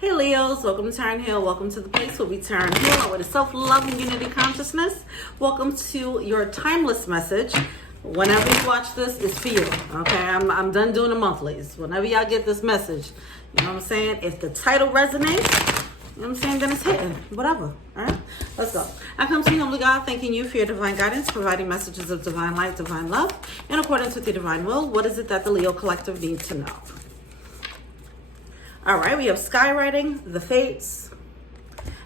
Hey Leos, welcome to Turn Heal. Welcome to the place where we turn heal with a self-love and unity consciousness. Welcome to your timeless message. Whenever you watch this, it's for you. Okay, I'm done doing the monthlies. Whenever y'all get this message, you know what I'm saying? If the title resonates, you know what I'm saying, then it's hitting. Whatever. All right, let's go. I come to you, humbly God, thanking you for your divine guidance, providing messages of divine light, divine love, in accordance with your divine will. What is it that the Leo Collective needs to know? All right, we have skywriting, the fates,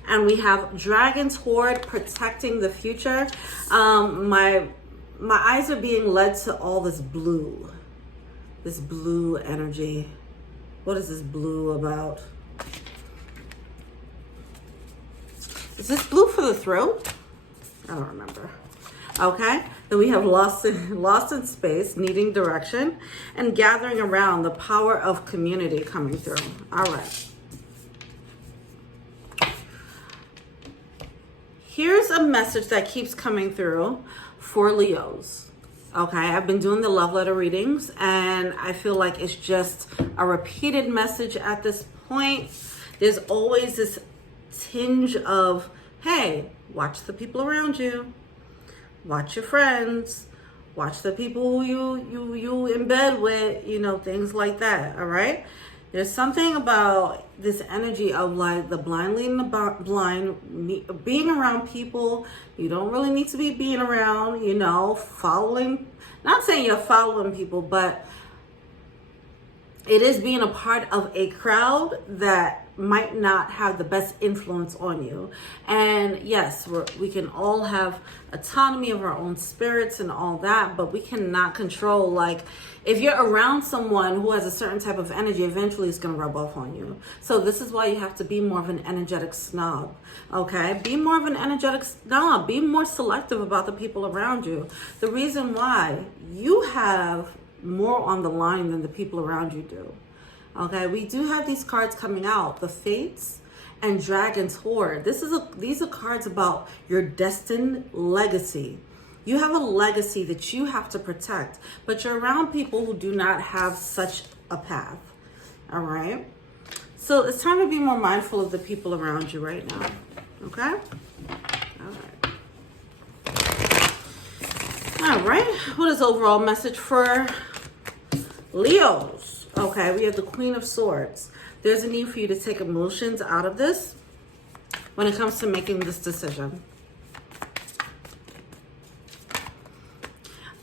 and we have dragon's horde protecting the future. My eyes are being led to all this blue energy. What is this blue about? Is this blue for the throat? I don't remember. Okay, then we have lost in space, needing direction, and gathering around, the power of community coming through. All right. Here's a message that keeps coming through for Leos. Okay, I've been doing the love letter readings, and I feel like it's just a repeated message at this point. There's always this tinge of, hey, watch the people around you. Watch your friends, watch the people who you in bed with, you know, things like that, all right? There's something about this energy of like the blind leading the blind, being around people you don't really need to be being around, you know, following, not saying you're following people, but it is being a part of a crowd that might not have the best influence on you. And yes, we can all have autonomy of our own spirits and all that, but we cannot control, like, if you're around someone who has a certain type of energy, eventually it's going to rub off on you. So this is why you have to be more of an energetic snob, okay? Be more of an energetic snob. Be more selective about the people around you. The reason why you have more on the line than the people around you do. Okay, we do have these cards coming out, the Fates and Dragon's Horde. These are cards about your destined legacy. You have a legacy that you have to protect, but you're around people who do not have such a path. All right, so it's time to be more mindful of the people around you right now. Okay, all right. What is overall message for Leos? Okay, we have the Queen of Swords. There's a need for you to take emotions out of this when it comes to making this decision.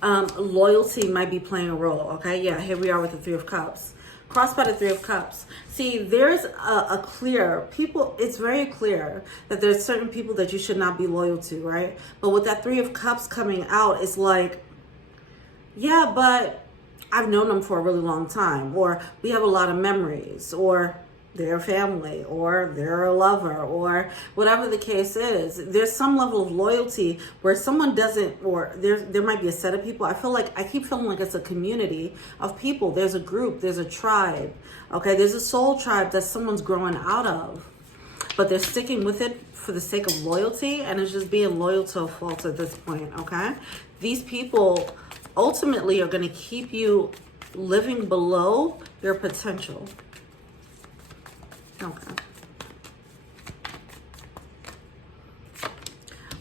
Loyalty might be playing a role, okay? Yeah, here we are with the Three of Cups. Crossed by the Three of Cups. See, there's it's very clear that there's certain people that you should not be loyal to, right? But with that Three of Cups coming out, it's like, yeah, but I've known them for a really long time, or we have a lot of memories, or they're family, or they're a lover, or whatever the case is. There's some level of loyalty where someone doesn't, or there might be a set of people. I keep feeling like it's a community of people. There's a group, there's a tribe, okay? There's a soul tribe that someone's growing out of, but they're sticking with it for the sake of loyalty, and it's just being loyal to a fault at this point, okay? These people ultimately are going to keep you living below your potential. Okay.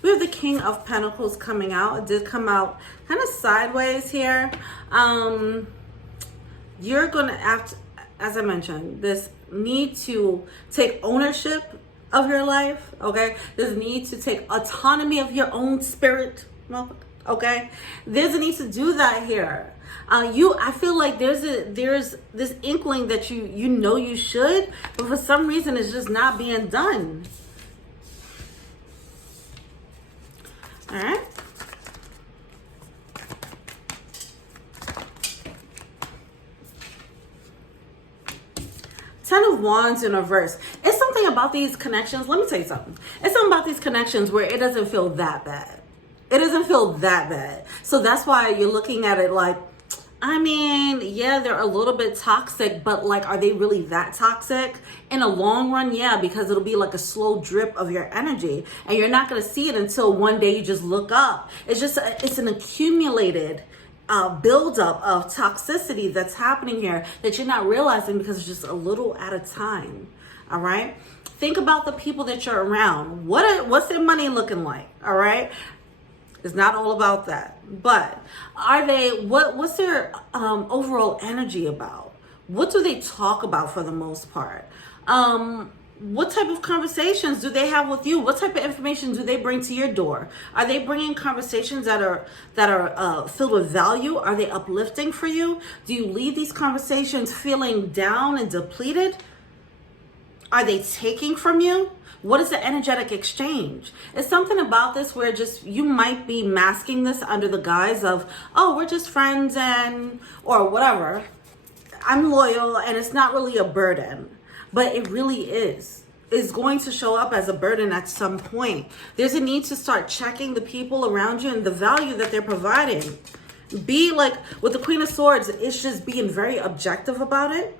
We have the King of Pentacles coming out. It did come out kind of sideways here. You're going to act, as I mentioned, this need to take ownership of your life, okay? This need to take autonomy of your own spirit, okay? There's a need to do that here. I feel like there's this inkling that you know you should, but for some reason it's just not being done. All right. Ten of Wands in reverse. It's something about these connections. Let me tell you something. It's something about these connections where it doesn't feel that bad. It doesn't feel that bad. So that's why you're looking at it like, I mean, yeah, they're a little bit toxic, but like, are they really that toxic? In a long run, yeah, because it'll be like a slow drip of your energy, and you're not going to see it until one day you just look up. It's an accumulated buildup of toxicity that's happening here that you're not realizing because it's just a little at a time. All right. Think about the people that you're around. What's their money looking like? All right. It's not all about that, but are they, what's their overall energy about? What do they talk about for the most part? What type of conversations do they have with you? What type of information do they bring to your door? Are they bringing conversations that are filled with value? Are they uplifting for you? Do you leave these conversations feeling down and depleted? Are they taking from you? What is the energetic exchange? It's something about this where just you might be masking this under the guise of, oh, we're just friends and or whatever. I'm loyal and it's not really a burden. But it really is. It's going to show up as a burden at some point. There's a need to start checking the people around you and the value that they're providing. Be like with the Queen of Swords, it's just being very objective about it.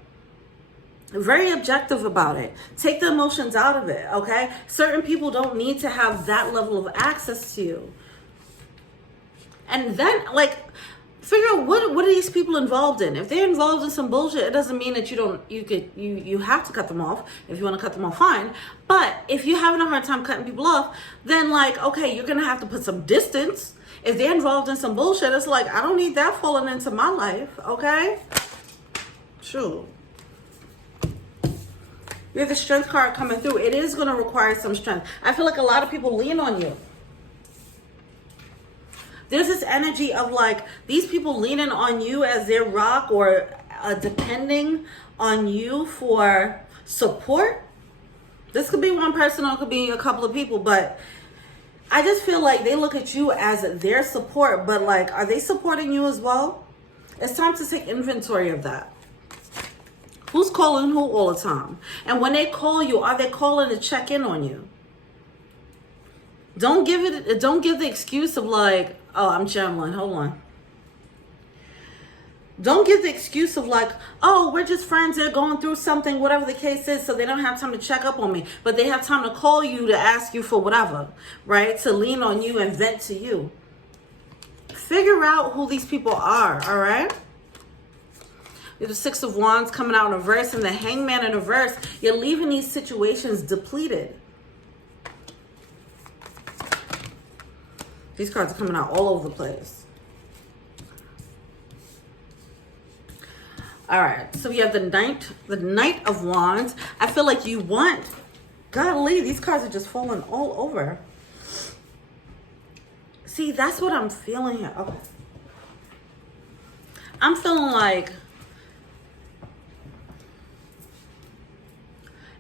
Very objective about it. Take the emotions out of it, okay? Certain people don't need to have that level of access to you. And then, like, figure out what are these people involved in. If they're involved in some bullshit, it doesn't mean that you have to cut them off. If you want to cut them off, fine. But if you're having a hard time cutting people off, then like, okay, you're gonna have to put some distance. If they're involved in some bullshit, it's like, I don't need that falling into my life, okay? Sure. You have the Strength card coming through. It is going to require some strength. I feel like a lot of people lean on you. There's this energy of like these people leaning on you as their rock or depending on you for support. This could be one person or it could be a couple of people, but I just feel like they look at you as their support, but like, are they supporting you as well? It's time to take inventory of that. Who's calling who all the time? And when they call you, are they calling to check in on you? Don't give the excuse of like, oh, I'm channeling, hold on. Don't give the excuse of like, oh, we're just friends, they're going through something, whatever the case is, so they don't have time to check up on me. But they have time to call you to ask you for whatever, right? To lean on you and vent to you. Figure out who these people are, all right? The Six of Wands coming out in reverse and the Hangman in reverse. You're leaving these situations depleted. These cards are coming out all over the place. All right, so we have the Knight of Wands. I feel like you want, golly, these cards are just falling all over. See, that's what I'm feeling here. Okay. I'm feeling like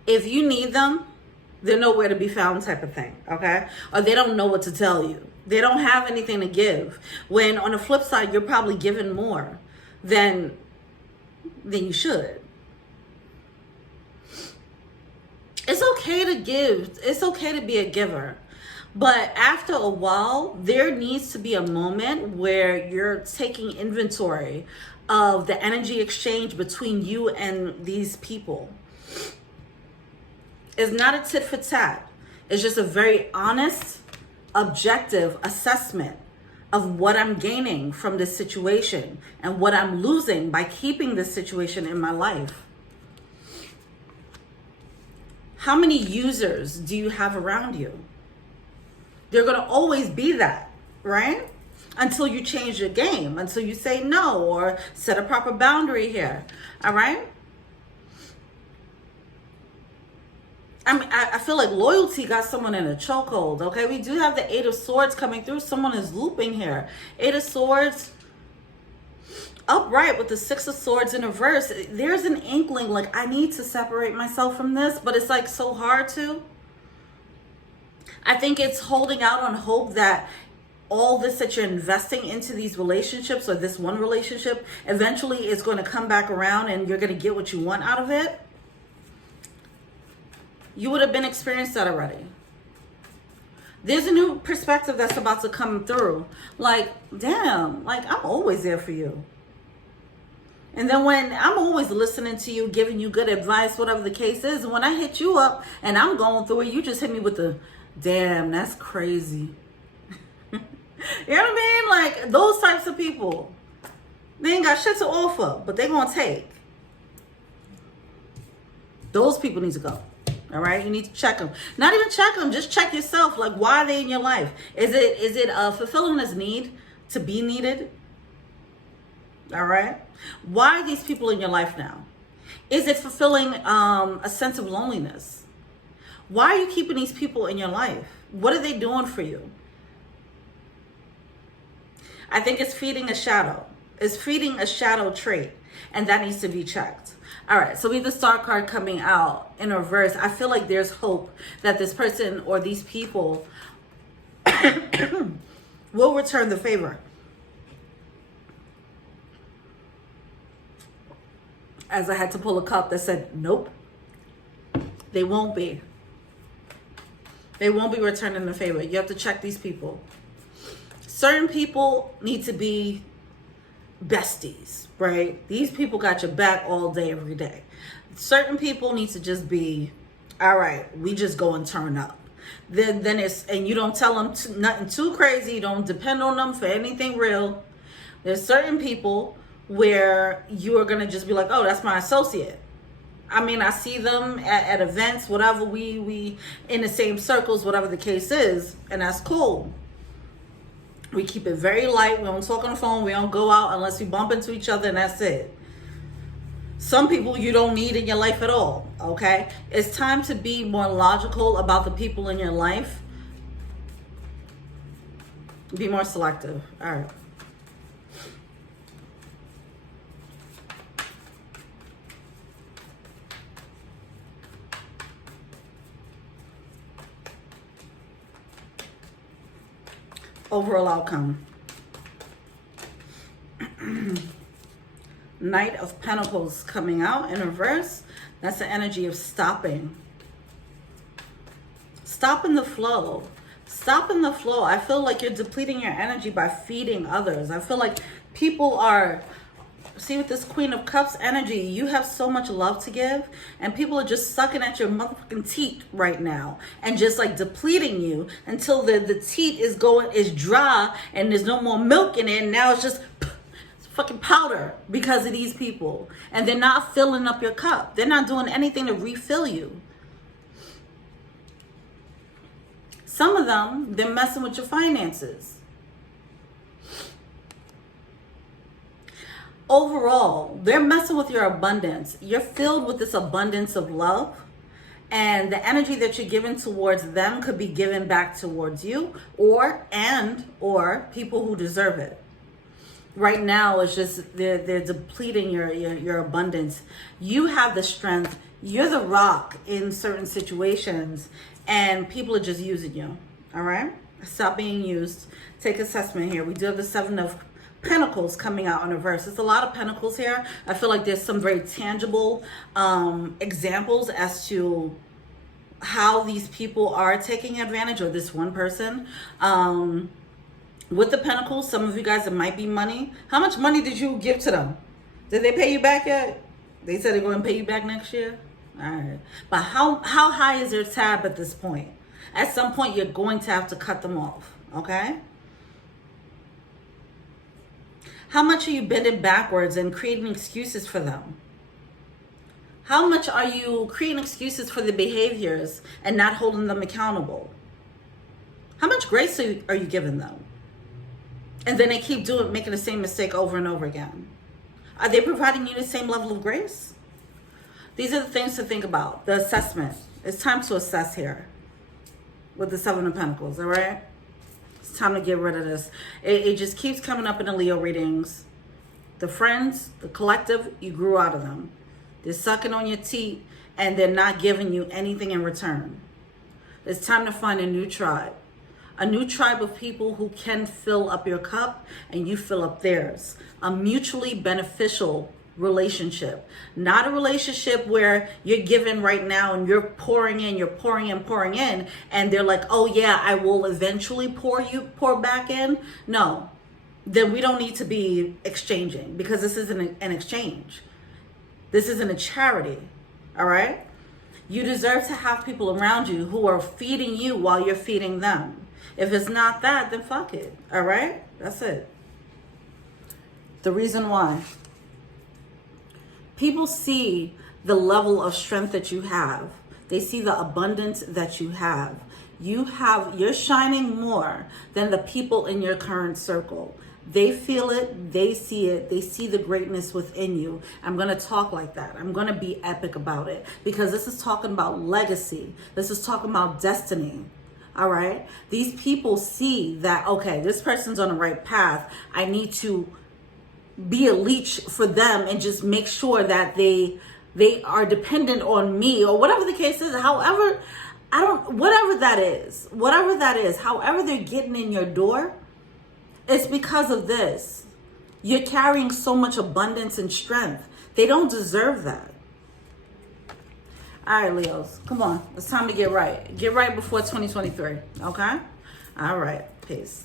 if you need them, they're nowhere to be found type of thing, okay? Or they don't know what to tell you. They don't have anything to give. When on the flip side, you're probably giving more than you should. It's okay to give. It's okay to be a giver. But after a while, there needs to be a moment where you're taking inventory of the energy exchange between you and these people. It's not a tit for tat. It's just a very honest, objective assessment of what I'm gaining from this situation and what I'm losing by keeping this situation in my life. How many users do you have around you? They're going to always be that, right? Until you change your game, until you say no or set a proper boundary here, all right? I feel like loyalty got someone in a chokehold, okay? We do have the Eight of Swords coming through. Someone is looping here. Eight of Swords upright with the Six of Swords in reverse. There's an inkling like I need to separate myself from this, but it's like so hard to. I think it's holding out on hope that all this that you're investing into these relationships or this one relationship eventually is going to come back around and you're going to get what you want out of it. You would have been experienced that already. There's a new perspective that's about to come through. Like, damn, like I'm always there for you. And then when I'm always listening to you, giving you good advice, whatever the case is, and when I hit you up and I'm going through it, you just hit me with the, damn, that's crazy. You know what I mean? Like those types of people. They ain't got shit to offer, but they gonna take. Those people need to go. All right, you need to check them. Not even check them, just check yourself. Like, why are they in your life? Is it fulfilling this need to be needed? All right. Why are these people in your life now? Is it fulfilling a sense of loneliness? Why are you keeping these people in your life? What are they doing for you? I think it's feeding a shadow. It's feeding a shadow trait, and that needs to be checked. All right, so we have the Star card coming out in reverse. I feel like there's hope that this person or these people will return the favor. As I had to pull a cup that said, nope, they won't be. They won't be returning the favor. You have to check these people. Certain people need to be besties, right? These people got your back all day, every day. Certain people need to just be, all right, we just go and turn up. Then it's, and you don't tell them nothing too crazy. You don't depend on them for anything real. There's certain people where you are going to just be like, oh, that's my associate. I mean, I see them at events, whatever, we in the same circles, whatever the case is, and that's cool. We keep it very light. We don't talk on the phone. We don't go out unless we bump into each other, and that's it. Some people you don't need in your life at all, okay? It's time to be more logical about the people in your life. Be more selective. All right. Overall outcome. Knight of Pentacles coming out in reverse. That's the energy of stopping. Stopping the flow. Stopping the flow. I feel like you're depleting your energy by feeding others. I feel like people are, see, with this Queen of Cups energy, you have so much love to give, and people are just sucking at your motherfucking teat right now and just like depleting you until the teat is dry and there's no more milk in it, and now it's just fucking powder because of these people, and they're not filling up your cup. They're not doing anything to refill you. Some of them, they're messing with your finances. Overall, they're messing with your abundance. You're filled with this abundance of love, and the energy that you're giving towards them could be given back towards you, or people who deserve it. Right now, it's just they're depleting your abundance. You have the strength. You're the rock in certain situations, and people are just using you. All right? Stop being used. Take assessment here. We do have the Seven of Pentacles coming out in reverse. There's a lot of pentacles here. I feel like there's some very tangible examples as to how these people are taking advantage of this one person. With the pentacles, some of you guys, it might be money. How much money did you give to them? Did they pay you back yet? They said they're going to pay you back next year. All right. But how high is their tab at this point? At some point, you're going to have to cut them off. Okay? How much are you bending backwards and creating excuses for them? How much are you creating excuses for the behaviors and not holding them accountable? How much grace are you giving them? And then they keep making the same mistake over and over again. Are they providing you the same level of grace? These are the things to think about. The assessment. It's time to assess here with the Seven of Pentacles, all right? It's time to get rid of this. It just keeps coming up in the Leo readings. The friends, the collective, you grew out of them. They're sucking on your teeth, and they're not giving you anything in return. It's time to find a new tribe. A new tribe of people who can fill up your cup and you fill up theirs. A mutually beneficial relationship. Not a relationship where you're giving right now and you're pouring in, and they're like, oh yeah, I will eventually pour back in. No, then we don't need to be exchanging, because this isn't an exchange. This isn't a charity, all right? You deserve to have people around you who are feeding you while you're feeding them. If it's not that, then fuck it, all right? That's it. The reason why. People see the level of strength that you have. They see the abundance that you have. You're shining more than the people in your current circle. They feel it, they see the greatness within you. I'm going to talk like that. I'm going to be epic about it because this is talking about legacy. This is talking about destiny. All right. These people see that, okay, this person's on the right path. I need to be a leech for them and just make sure that they are dependent on me or whatever the case is. However, whatever that is, however they're getting in your door, it's because of this. You're carrying so much abundance and strength. They don't deserve that. All right, Leos, come on. It's time to get right. Get right before 2023, okay? All right, peace.